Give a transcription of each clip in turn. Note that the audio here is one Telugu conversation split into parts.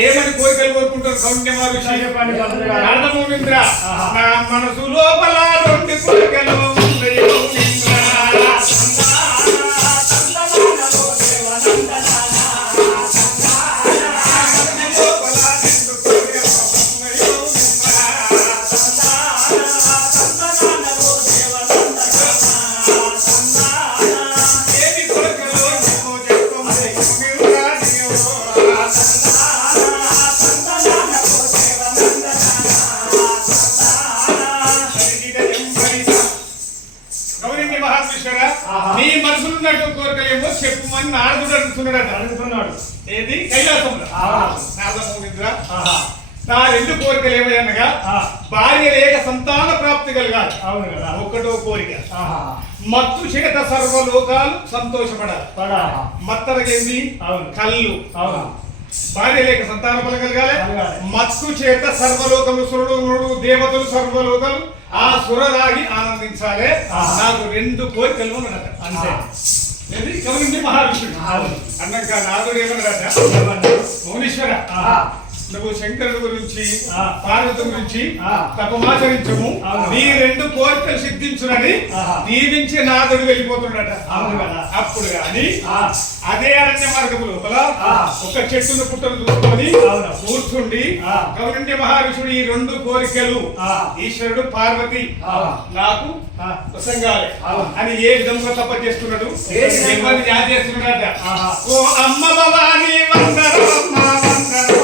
ఏమని కోరికలు కోరుకుంటారు కౌంట్య మహర్షి చెప్పండి మనసు లోపల రెండు కోరికలు. ఆహా. నీ మనసులో ఉన్నటువంటి కోరికలేమో చెప్పుమని నారదుడు అడుగుతున్నాడట అడుగుతున్నాడు ఏది కైలాసంలో ఆహా. నారదమూనింద్ర. నా రెండు కోరికలు ఏమయ్యనగా. భార్య లేక సంతాన ప్రాప్తి కలగాలి అవును కదా ఒక్కటో కోరిక. మత్తు చేత సర్వలోకాలు సంతోషపడాలి పడా. మత్తరకేంది అవును. కళ్ళు అవును భార్య లేక సంతాన బలం కలగాలి. మత్తు చేత సర్వలోకము సురుడు దేవతలు సర్వలోకలు ఆ సురరాగి ఆనందించాలి. నాకు రెండు కోరికలు ఉన్నదట అంతే ఏది గమనించి మహావిష్ణుడు. అన్నాక నాదుడు ఏమన్నాడట. మౌనీశ్వర. నువ్వు శంకరుడు గురించి. పార్వతి గురించి. తపమాచరించము. నీ రెండు కోరికలు సిద్ధించునని. దీవించి నాదుడు వెళ్ళిపోతున్నాడట. అప్పుడు ఆ. అదే అరణ్య మార్గము లోపల ఆ. ఒక చెట్టును పుట్టను చూసుకొని. కూర్చుండి. గౌరండి మహావిష్ణుడు ఈ రెండు కోరికలు ఆ. ఈశ్వరుడు పార్వతి ఆ. నాకు ఆ. ప్రసంగాలే. అని ఏ విధంగా తప్ప చేస్తున్నాడు? ఎవరిని యాద చేస్తున్నాడట. ఓ అమ్మ భవాని వందరో అమ్మ వందరో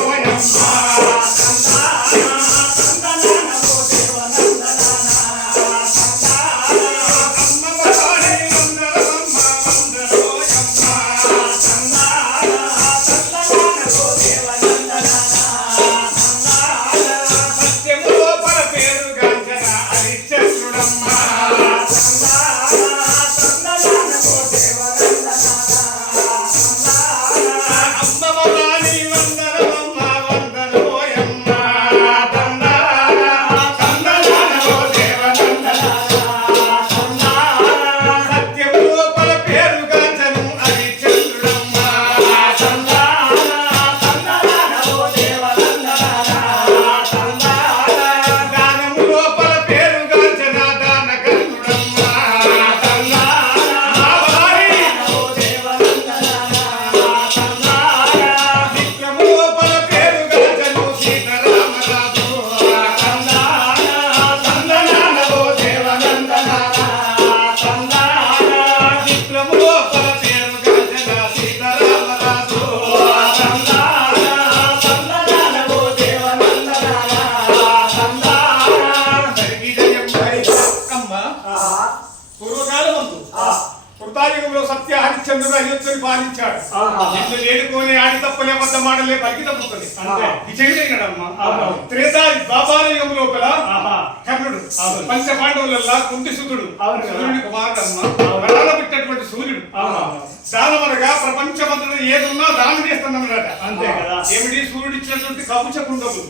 పూర్వకాలమందు కృతాయుగంలో సత్య హరిశ్చంద్రుడు అయోధ్యని పాలించాడు. నిన్ను లేడుకొని ఆడి తప్పలే వద్ద మాడలే పలికి తప్పుతుంది. విజయుడైనడమ్మా అవును. త్రేతా ద్వాపారయుగం లోపల. కర్ణుడు. పంచ పాండవులల్లా కుంతిసుతుడు. సూర్యుని కుమారుడమ్మ. వరాల పుట్టినటువంటి సూర్యుడు. దానమనగా ప్రపంచమంతటా ఏదున్నా దానం చేస్తున్నాడట అంతే కదా. ఏమిటి సూర్యుడు ఇచ్చినటువంటి కవచ కుండములు.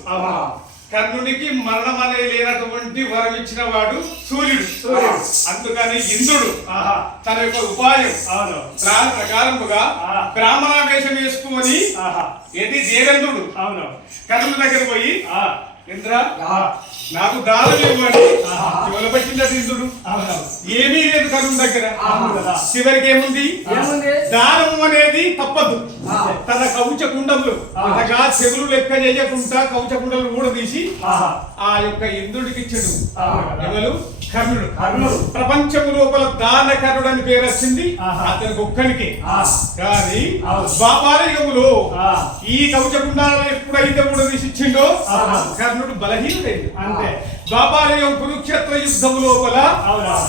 కర్ణునికి మరణం అనేది లేనటువంటి వరం ఇచ్చిన వాడు సూర్యుడు సూర్యుడు. అందుకని ఇంద్రుడు ఆహా. తన యొక్క ఉపాయం ప్లాన్ ప్రకారముగా. బ్రాహ్మణ వేషం వేసుకుని ఆహా. ఏది దేవేంద్రుడు అవును కర్ణుడి దగ్గర పోయి ఆ. ఇంద్ర. నాకు దానం ఇవ్వండి ఆహా. చివరపట్టింది ఇంద్రుడు అవును ఏమీ లేదు కర్ణుడి దగ్గర. చివరికి ఏముంది? దానం అనేది తప్పదు. తన కవచ కుండములు ఆ. అనగా చెవులు లెక్క చేయకుండా కవచ కుండలు కూడా తీసి ఆహా. ఆ యొక్క ఇంద్రుడికి ఇచ్చడు. ఎవరు కర్ణుడు కర్ణుడు. ప్రపంచము లోపల దాన కర్ణుడు అని పేరు వచ్చింది ఆహా. అతనికి ఒక్కనికి ఆ. కానీ ఆ. ఈ కవచ కుండాలను ఎప్పుడైతే కూడా తీసి ఇచ్చిండో ఆహా. కర్ణుడు బలహీనుడైంది అంతే ద్వాపారయుగం కురుక్షేత్ర యుద్ధము లోపల.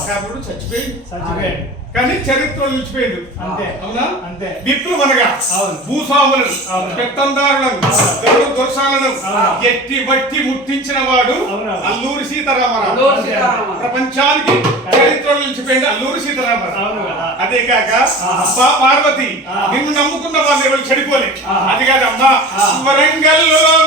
కర్ణుడు చచ్చిపోయింది చచ్చిపోయాడు కానీ చరిత్రలో నిలిచిపోయింది అంతే. అవునా అంతే. విప్లవం అనగా అవును. భూస్వాములను. పెత్తందారులను. గరుడు అవును. ఎట్టి బట్టి ముట్టించిన వాడు. అల్లూరి సీతారామరావు. ప్రపంచానికి చరిత్రలో నిలిచిపోయింది అల్లూరి సీతారామరావు అవును కదా. అదే కాక. పా- పార్వతి. నిన్ను నమ్ముకున్న వాళ్ళు ఎవరు చెడిపోలే. అది కాదమ్మా. వరంగల్లో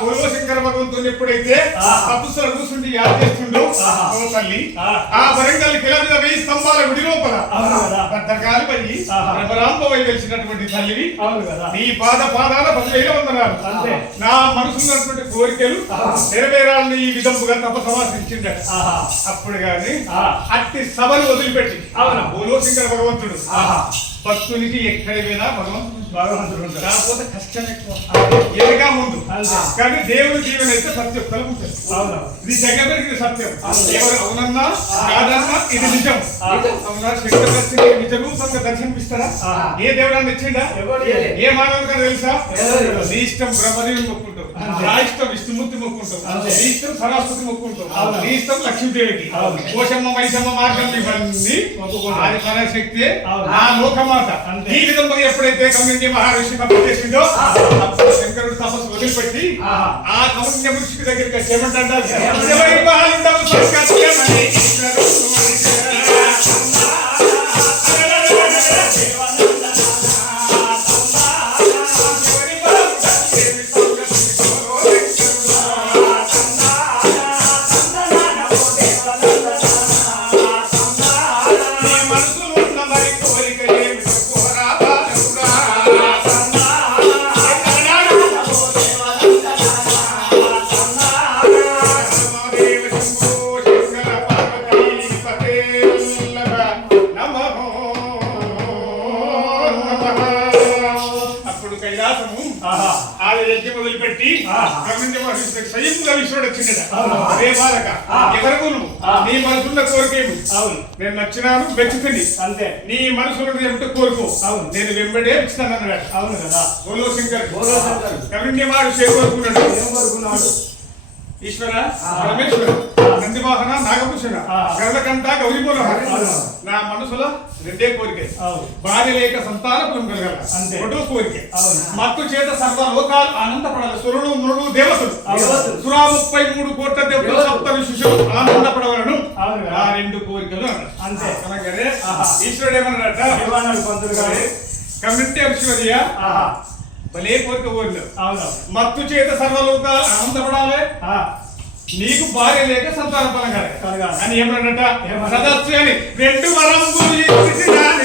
పూర్వ శంకర భగవంతుని ఎప్పుడైతే. తపస్సులో కూర్చుండి యాద చేస్తుండో తల్లి ఆ. ఆ వరంగల్ కిల మీద వెయ్యి స్తంభాల గుడి లోపల. భద్రకాలి పోయి ఆహా. బ్రహ్మరాంబవై వెలిసినటువంటి తల్లివి నీ పాద పాదాల పదివేల వందనాలు. నా మనసున్నటువంటి కోరికలు. నెరవేరాలని ఈ విధముగా తపసమాసించిండ ఆహా అప్పుడు గాని ఆ. అట్టి సభను వదిలిపెట్టి అవును. భూలోశంకర భగవంతుడు ఆహా భక్తునికి ఎక్కడ పోయినా భగవంతుడు భగవంతుడు. కాకపోతే కష్టం ఎక్కువ ముందు. కానీ దేవుని జీవన అయితే సత్యం కలుగుతుంది అవును. ఇది సత్యం. ఎవరు అవునన్నా కాదన్నా ఇది నిజం. అవునా శంకర దర్శనం నిజ రూపంగా దర్శనమిస్తారా. ఏ దేవుడాన్ని ఇచ్చిండా. ఏ మానవుడిగా తెలుసా? నీ ఇష్టం బ్రహ్మదేవుని అంతే. నా ఇష్టం విష్ణుమూర్తి. నీ ఇష్టం సరస్వతి. నీ ఇష్టం లక్ష్మీదేవికి. కోశమ్మ మైసమ్మ మార్గం ఇవన్నీ మొక్కుకుంటావు. ఆది పరాశక్తి అవును. నా లోకమాత. ఈ విధంగా ఎప్పుడైతే కమ్యూనిటీ మహావిష్ణు తప్పు చేసిందో శంకరుడు తపస్సు వదిలిపెట్టి. ఆ కౌన్య మృషికి దగ్గరికి వచ్చి అదే ఆ. ఎవరు నువ్వు. నీ మనసున్న కోరికేమి? అవును. నేను నచ్చినాను మెచ్చుతుంది అంతే. నీ మనసులో ఏమిటో కోరుకో. అవును. నేను వెంబడే ఇస్తాను అన్నాడు అవును కదా. బోలో శంకర్. బోలో శంకర్. చేకూరుకున్నాడు ఏం కోరుకున్నాడు ఈశ్వర? ఆ. నందివాహన నాగభూషణ. గరుడకంట అవును. నా మనసులో రెండే కోరిక భార్య లేక సంతాన కలగాల. ఒకటో కోరిక. మత్తు చేత సర్వ లోకాలు ఆనందపడాలి. సురుడు మురుడు దేవతలు. సురా ముప్పై మూడు కోట్ల దేవతలు. సప్త ఆనందపడవలను. కదా. ఆ రెండు కోరికలు అంతే. అనగానే. ఈశ్వరుడు ఏమన్నాడట? ఏమన్నాడు పంతులు గారు. కమిటీ ఆహా. భలే కోరిక అవును. మత్తు చేత సర్వలోకాలు ఆనందపడాలి. ఆ, నీకు భార్య లేక సంతాన ఫలం. కలగాలి. అని ఏమన్నాడు? సదస్సు అని రెండు ఇచ్చినా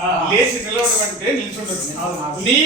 ఆ. లేచి నిలవడం అంటే నిల్చుండదు. నీ